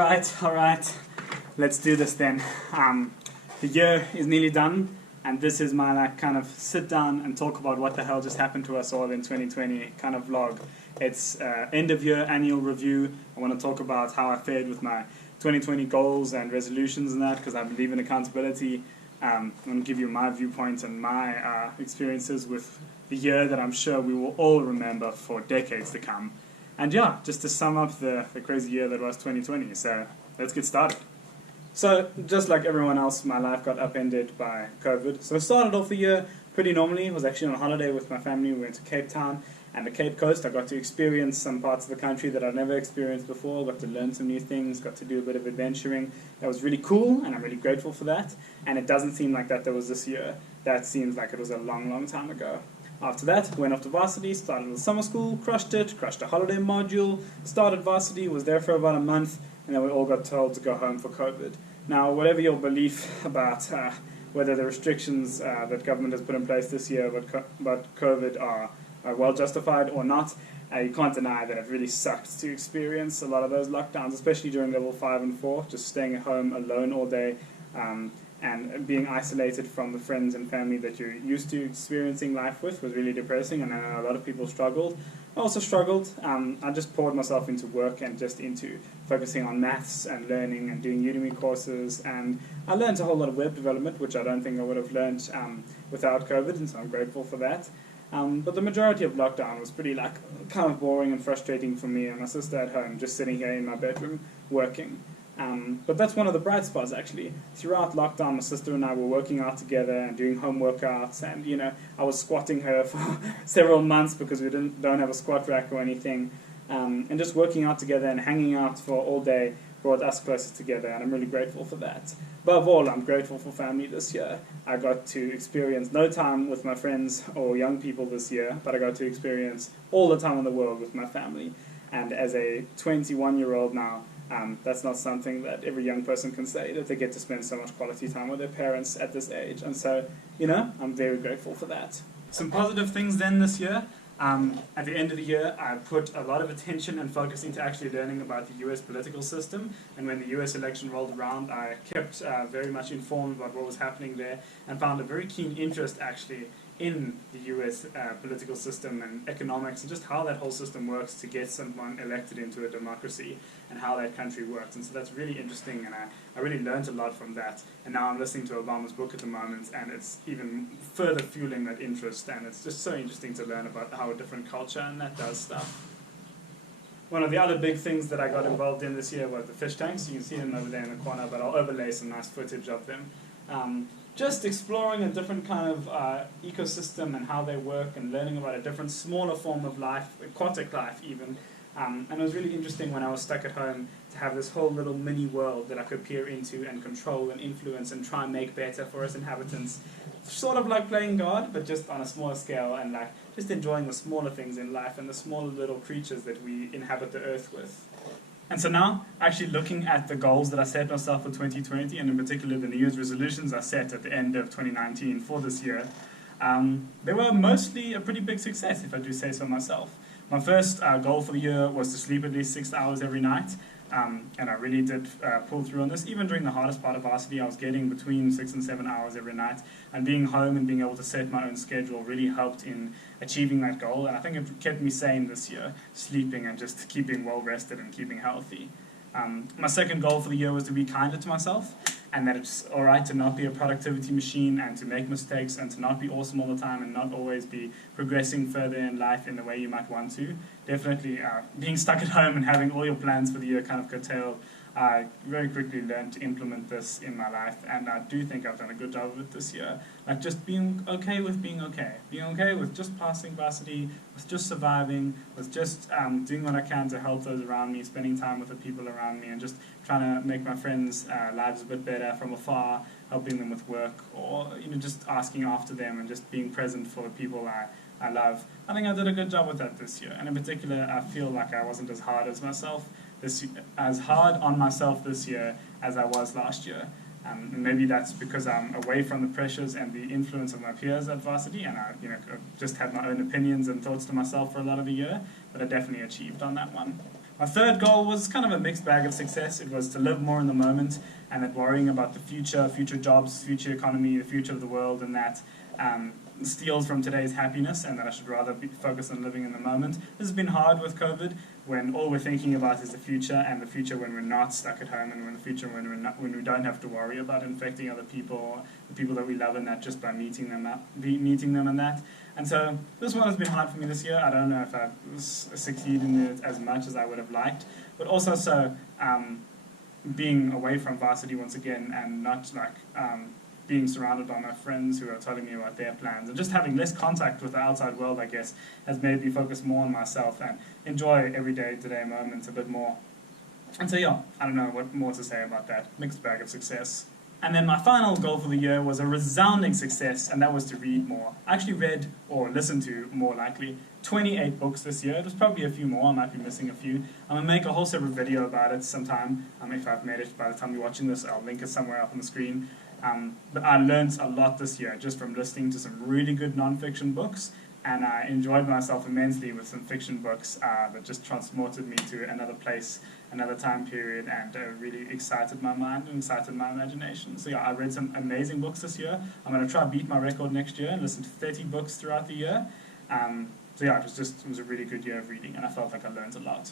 Alright, let's do this then. The year is nearly done, and this is my kind of sit down and talk about what the hell just happened to us all in 2020 kind of vlog. It's end of year annual review. I want to talk about how I fared with my 2020 goals and resolutions and that, because I believe in accountability. I'm going to give you my viewpoint and my experiences with the year that I'm sure we will all remember for decades to come. And yeah, just to sum up the crazy year that was 2020, so let's get started. So, just like everyone else, my life got upended by COVID. So I started off the year pretty normally. I was actually on a holiday with my family. We went to Cape Town and the Cape Coast. I got to experience some parts of the country that I'd never experienced before. Got to learn some new things, got to do a bit of adventuring. That was really cool, and I'm really grateful for that. And it doesn't seem like that was this year. That seems like it was a long, long time ago. After that, went off to varsity, started with summer school, crushed a holiday module, started varsity, was there for about a month, and then we all got told to go home for COVID. Now, whatever your belief about whether the restrictions that government has put in place this year about COVID are well justified or not, you can't deny that it really sucked to experience a lot of those lockdowns, especially during level 5 and 4, just staying at home alone all day, and being isolated from the friends and family that you're used to experiencing life with was really depressing, and I know a lot of people struggled. I also struggled. I just poured myself into work and just into focusing on maths and learning and doing Udemy courses, and I learned a whole lot of web development, which I don't think I would have learned without COVID, and so I'm grateful for that. But the majority of lockdown was pretty kind of boring and frustrating for me and my sister at home, just sitting here in my bedroom working. But that's one of the bright spots, actually. Throughout lockdown, my sister and I were working out together and doing home workouts, and I was squatting her for several months because we don't have a squat rack or anything, and just working out together and hanging out for all day brought us closer together, and I'm really grateful for that. Above all, I'm grateful for family this year. I got to experience no time with my friends or young people this year, but I got to experience all the time in the world with my family. And as a 21-year-old now, that's not something that every young person can say, that they get to spend so much quality time with their parents at this age. And so, I'm very grateful for that. Some positive things then this year. At the end of the year, I put a lot of attention and focus into actually learning about the US political system, and when the US election rolled around, I kept very much informed about what was happening there, and found a very keen interest actually in the US political system and economics, and just how that whole system works to get someone elected into a democracy, and how that country works. And so that's really interesting, and I really learned a lot from that. And now I'm listening to Obama's book at the moment, and it's even further fueling that interest, and it's just so interesting to learn about how a different culture and that does stuff. One of the other big things that I got involved in this year was the fish tanks. You can see them over there in the corner, but I'll overlay some nice footage of them. Just exploring a different kind of ecosystem and how they work, and learning about a different, smaller form of life, aquatic life even. And it was really interesting when I was stuck at home to have this whole little mini world that I could peer into and control and influence and try and make better for its inhabitants. Sort of like playing God, but just on a smaller scale, and just enjoying the smaller things in life and the smaller little creatures that we inhabit the earth with. And so now, actually looking at the goals that I set myself for 2020, and in particular the New Year's resolutions I set at the end of 2019 for this year, they were mostly a pretty big success, if I do say so myself. My first goal for the year was to sleep at least 6 hours every night, and I really did pull through on this. Even during the hardest part of varsity, I was getting between 6 and 7 hours every night, and being home and being able to set my own schedule really helped in achieving that goal, and I think it kept me sane this year, sleeping and just keeping well rested and keeping healthy. My second goal for the year was to be kinder to myself, and that it's alright to not be a productivity machine and to make mistakes and to not be awesome all the time and not always be progressing further in life in the way you might want to. Definitely being stuck at home and having all your plans for the year kind of curtailed, I very quickly learned to implement this in my life, and I do think I've done a good job of it this year. Just being okay with being okay. Being okay with just passing varsity, with just surviving, with just doing what I can to help those around me, spending time with the people around me, and just trying to make my friends' lives a bit better from afar, helping them with work, or just asking after them and just being present for the people I love. I think I did a good job with that this year, and in particular I feel like I wasn't as hard on myself this year as I was last year. And maybe that's because I'm away from the pressures and the influence of my peers at varsity, and I just had my own opinions and thoughts to myself for a lot of the year, but I definitely achieved on that one. My third goal was kind of a mixed bag of success. It was to live more in the moment, and that worrying about the future jobs, future economy, the future of the world, and that steals from today's happiness, and that I should rather be focused on living in the moment. This has been hard with COVID, when all we're thinking about is the future, and the future when we're not stuck at home, and when the future when we don't have to worry about infecting other people, the people that we love, and that just by meeting them and that. And so this one has been hard for me this year. I don't know if I've succeeded in it as much as I would have liked, but also being away from varsity once again, and not being surrounded by my friends who are telling me about their plans, and just having less contact with the outside world, I guess, has made me focus more on myself and enjoy every day-to-day moments a bit more. And so yeah, I don't know what more to say about that. Mixed bag of success. And then my final goal for the year was a resounding success, and that was to read more. I actually read, or listened to, more likely, 28 books this year. There's probably a few more, I might be missing a few. I'm going to make a whole separate video about it sometime. If I've made it by the time you're watching this, I'll link it somewhere up on the screen. But I learned a lot this year just from listening to some really good non-fiction books, and I enjoyed myself immensely with some fiction books that just transported me to another place, another time period, and really excited my mind and excited my imagination. So yeah, I read some amazing books this year. I'm going to try to beat my record next year and listen to 30 books throughout the year. So yeah, it was a really good year of reading, and I felt like I learned a lot.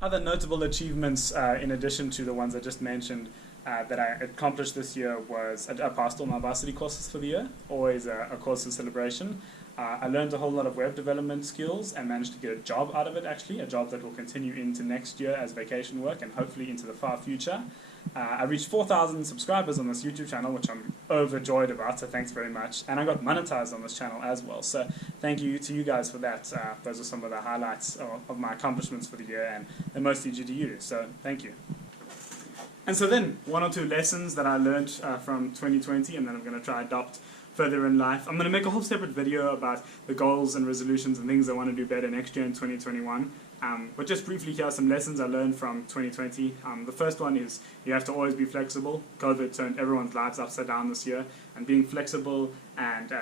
Other notable achievements, in addition to the ones I just mentioned, that I accomplished this year was I passed all my varsity courses for the year, always a cause for celebration. I learned a whole lot of web development skills and managed to get a job out of it, actually, a job that will continue into next year as vacation work and hopefully into the far future. I reached 4,000 subscribers on this YouTube channel, which I'm overjoyed about, so thanks very much. And I got monetized on this channel as well, so thank you to you guys for that. Those are some of the highlights of my accomplishments for the year, and they're mostly due to you, so thank you. And so then, one or two lessons that I learned from 2020, and then I'm going to try to adopt further in life. I'm going to make a whole separate video about the goals and resolutions and things I want to do better next year in 2021. But just briefly, here are some lessons I learned from 2020. The first one is you have to always be flexible. COVID turned everyone's lives upside down this year, and being flexible and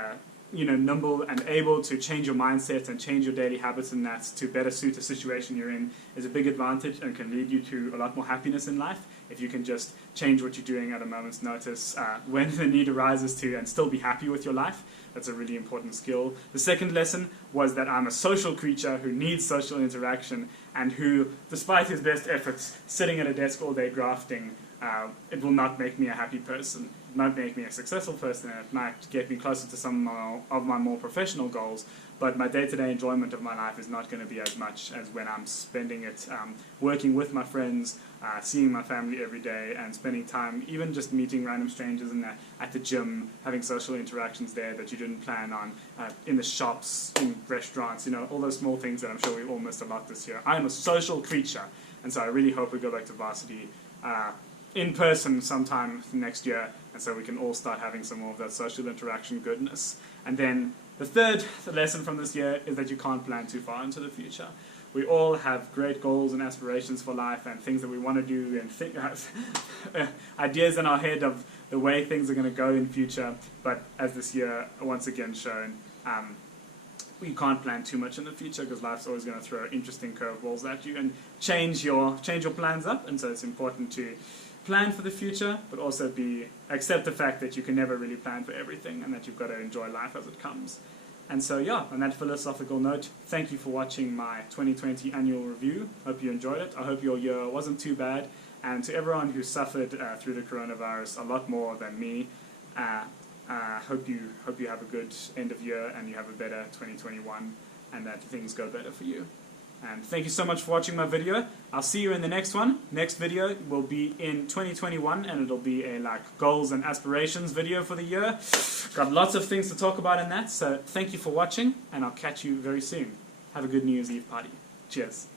nimble and able to change your mindset and change your daily habits and that to better suit the situation you're in is a big advantage and can lead you to a lot more happiness in life if you can just change what you're doing at a moment's notice when the need arises to, and still be happy with your life. That's a really important skill. The second lesson was that I'm a social creature who needs social interaction, and who, despite his best efforts, sitting at a desk all day grafting, it will not make me a happy person. It might make me a successful person, and it might get me closer to some of my more professional goals, but my day-to-day enjoyment of my life is not going to be as much as when I'm spending it working with my friends, seeing my family every day, and spending time even just meeting random strangers at the gym, having social interactions there that you didn't plan on, in the shops, in restaurants, all those small things that I'm sure we all missed a lot this year. I am a social creature, and so I really hope we go back to varsity in person sometime next year, and so we can all start having some more of that social interaction goodness. And then the third lesson from this year is that you can't plan too far into the future. We all have great goals and aspirations for life and things that we want to do, and ideas in our head of the way things are going to go in future, but as this year once again shown, we can't plan too much in the future because life's always going to throw interesting curveballs at you and change your plans up, and so it's important to plan for the future, but also accept the fact that you can never really plan for everything and that you've got to enjoy life as it comes. And so yeah, on that philosophical note, thank you for watching my 2020 annual review. Hope you enjoyed it. I hope your year wasn't too bad, and to everyone who suffered through the coronavirus a lot more than me, hope you have a good end of year and you have a better 2021 and that things go better for you. And thank you so much for watching my video. I'll see you in the next one. Next video will be in 2021, and it'll be a goals and aspirations video for the year. Got lots of things to talk about in that, so thank you for watching, and I'll catch you very soon. Have a good New Year's Eve party. Cheers.